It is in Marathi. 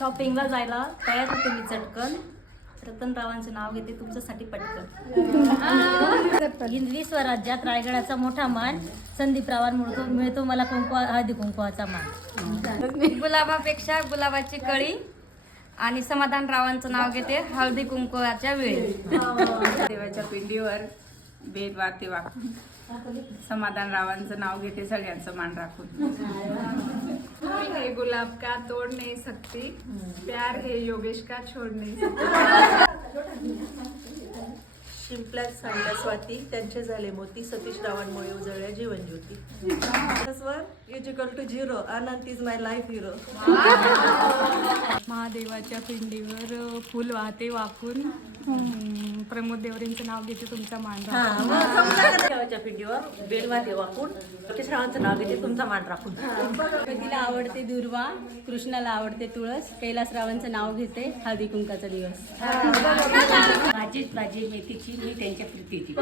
शॉपिंगला जायला तयार होते मी चटकन. रतनरावांचं नाव घेते तुमच्यासाठी पटकन. हिंदवी स्वराज्यात रायगडाचा मोठा मान. संदीपरावांवर मिळतो मला हळदी कुंकवाचा मान. गुलाबापेक्षा गुलाबाची कळी आणि समाधानरावांचं नाव घेते हळदी कुंकवाच्या वेळी. देवाच्या पिंडीवर बेद वाते वाकून समाधानरावांचं नाव घेते सगळ्यांचं मान राखून. फूल है गुलाब का तोड़ नहीं सकती, प्यार है योगेश का छोड़ नहीं सकती. शिंपल्यात सांडल्या स्वाती, त्यांचे झाले मोती. सतीश रावांमुळे उजळल्या जीवन ज्योती. Equal to 0, Anand is my life hero. महादेवाच्या पिंडीवर फुल वाहते वाकून प्रमोद देवरेंचं नाव घेते तुमचा मान राखून. देवाच्या पिंडीवर बेलवाते वाकून सतीश रावांचं नाव घेते तुमचा मान राखून. कधीला आवडते दुर्वा, कृष्णाला आवडते तुळस. कैलासरावांचं नाव घेते हळदी कुंकाचा दिवस. भाजी मेथीची मी त्यांच्या प्रीतीची.